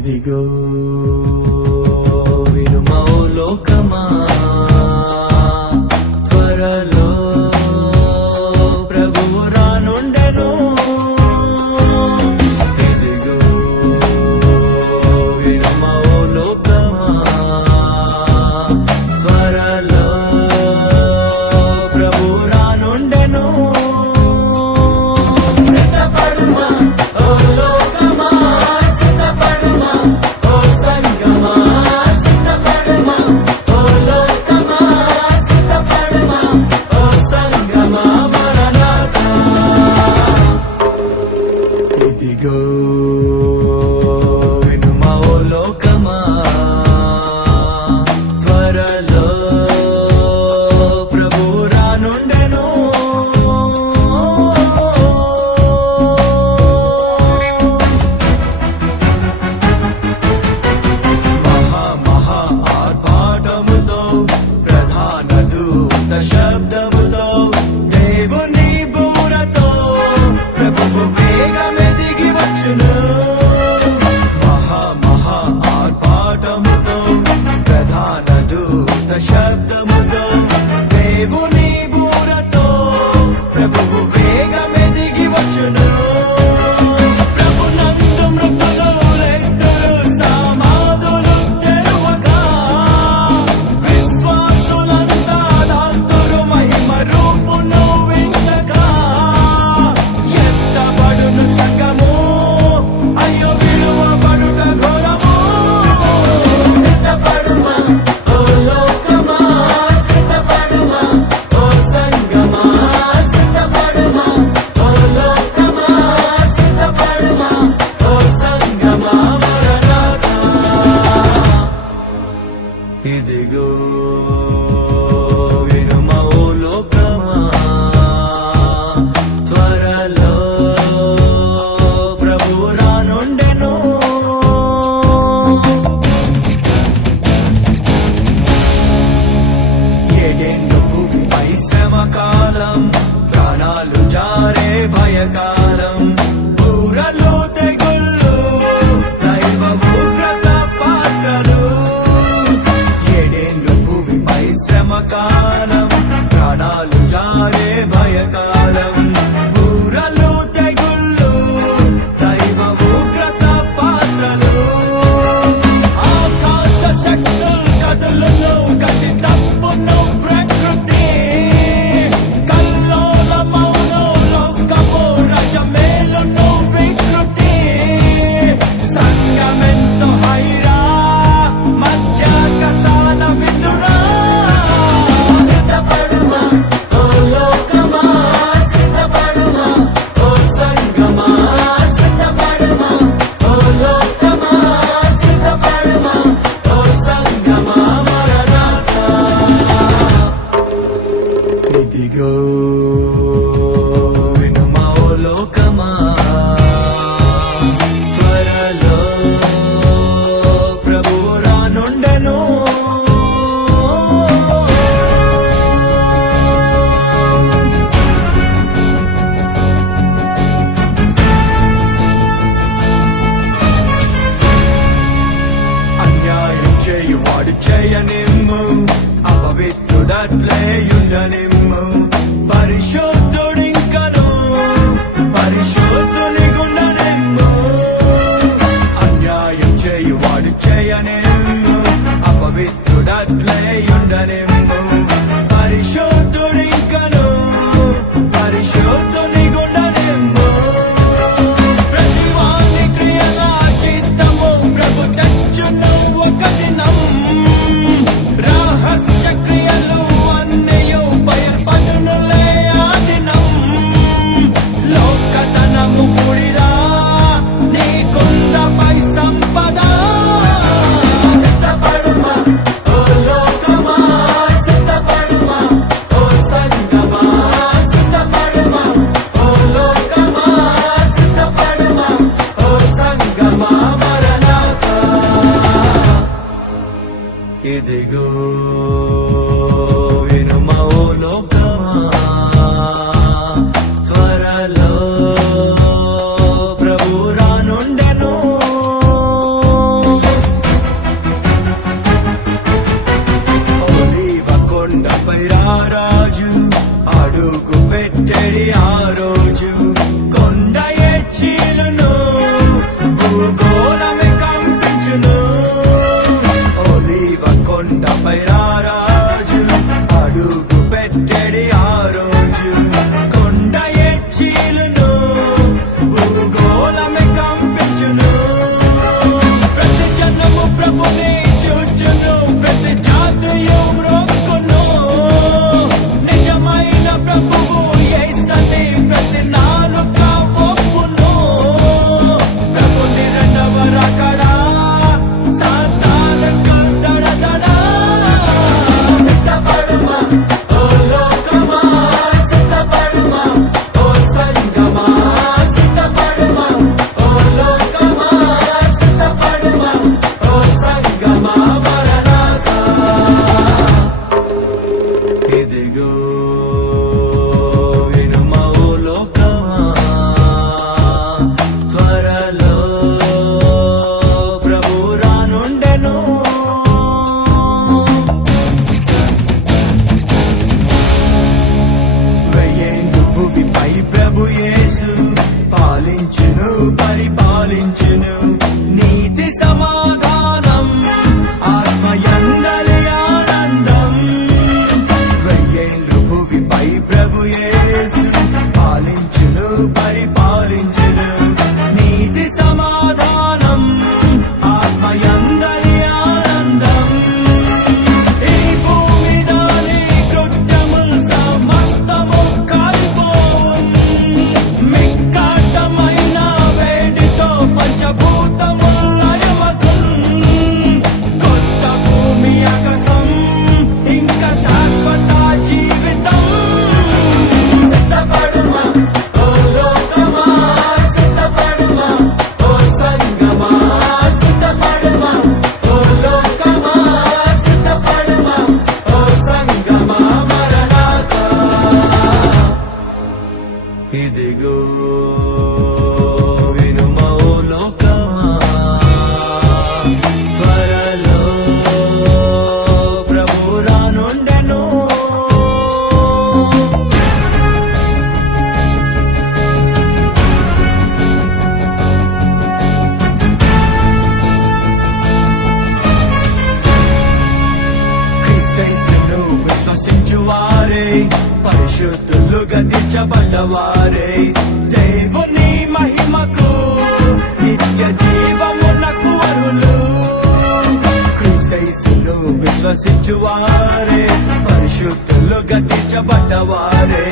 ఇదిగో వినుమో లోకమా, త్వరలో ప్రభువు రానుండెను. ఇదిగో వినుమో లోకమా, త్వరలో ప్రభువు రానుండెను. సిద్ధపడుమా ఓ లోకమా, సిద్ధపడుమా ఓ సంగమా, సిద్ధపడుమా ఓ లోకమా, సిద్ధపడుమా ఓ సంగమా, మరణాతా. ఇదిగో వినుమా ఓ లోకమా, త్వరలో ప్రభువు రానుండెను. మహా ఆర్భాటముతో ప్రధాన దూత శబ్దముతో దేవుని బూరతో ప్రభువు వేగమే దిగి వచ్చును. మహా ఆర్భాటముతో ప్రధాన దూత శబ్దముతో దేవుని బూరతో ప్రభువు వేగమే దిగి వచ్చును. ప్రభునందు మృతులు లెక్కలు సమాధులు తెరువగా, విశ్వాసులంతా దాంతురు మహిమ రూపును విందగా. ఎత్తబడును సగము, అయ్యో విడువబడుట ఘోరము. సిద్ధపడుమా ఓ లోకమా, సిద్ధపడుమా ఓ సంగమా, సిద్ధపడుమా ఓ లోకమా, సిద్ధపడుమా ఓ సంగమా, మరణాతా. ఇదిగో వినుమా ఓ లోకమా, త్వరలో ప్రభువు రానుండెను. ఏడేండ్లు భూమిపై శ్రమ కాలం, ప్రాణాలు జారే భయకాలం, బూరలు తెగుళ్ళు దైవ ఉగ్రత పాత్రలు. ఏడేండ్లు భూమిపై శ్రమ కాలం, ప్రాణాలు జారే భయకాలం, బూరలు తెగుళ్ళు దైవ ఉగ్రత పాత్రలు. ఆకాశ శక్తులు కదులును, గతి తప్పును ప్రకృతి. కల్లోలమౌను లోకము, రజమేలును వికృతి. సంగమెంతో హైరా, మధ్యాకాశాల విందురా. సిద్ధపడుమా ఓ లోకమా, సిద్ధ పెట్టెడి ఆ రోజు కొండ చీలును భూగోళమే కంపించును ఒలీవ కొండపై రారాజు అడుగు పెట్టెడి ఆ రోజు కొండ చీలును భూగోళమే కంపించును ప్రతి జనము ప్రభుని చూచును ప్రతి జాతీయం రొక్కును నిజమైన ప్రభువు యేసని ప్రతి నాలుక ఒప్పును ప్రభుని రెండవ రాకడా సాతానుకు దడదడా సిద్ధపడుమా ఓ లోకమా సిద్ధపడుమా ఓ సంగమా సిద్ధపడుమా ఓ లోకమా సిద్ధపడుమా ఓ సంగమా మరణాతా ఇదిగో వినుమా ఓ లోకమా త్వరలో ప్రభు రానుండెను వెయ్యేండ్లు భువిపై ప్రభు యేసు పాలించును పరిపాలించును నీతి సమాధానం ఆత్మయందలి ఆనందం వెయ్యేండ్లు భువిపై ప్రభు యేసు పాలించును పరిపాలించును నీతి సమాధానం ఆత్మయందలి ఆనందం ఈ భూమి దాని కృత్యములు సమస్తము కాలిపోవున్ మిక్కాటమైన వేడితో పంచభూతములు లయమగున్ కొత్త భూమి ఆకాశం ఇంకా శాశ్వత జీవితం సిద్ధపడుమా ఓ లోకమా సిద్ధపడుమా ఓ సంగమా సిద్ధపడుమా ఓ లోకమా సిద్ధపడుమా ఓ సంగమా మరణాతా ఇదిగో వినుమా ఓ లోకమా త్వరలో ప్రభు రానుండెను క్రీస్తు విశ్వసించువారే పరిశుద్ధులుగా తీర్చబడ్డవారే దేవుని మహిమకు నిత్య జీవమునకు అరులు క్రీస్తు విశ్వసించువారే పరిశుద్ధులుగా తీర్చబడ్డవారే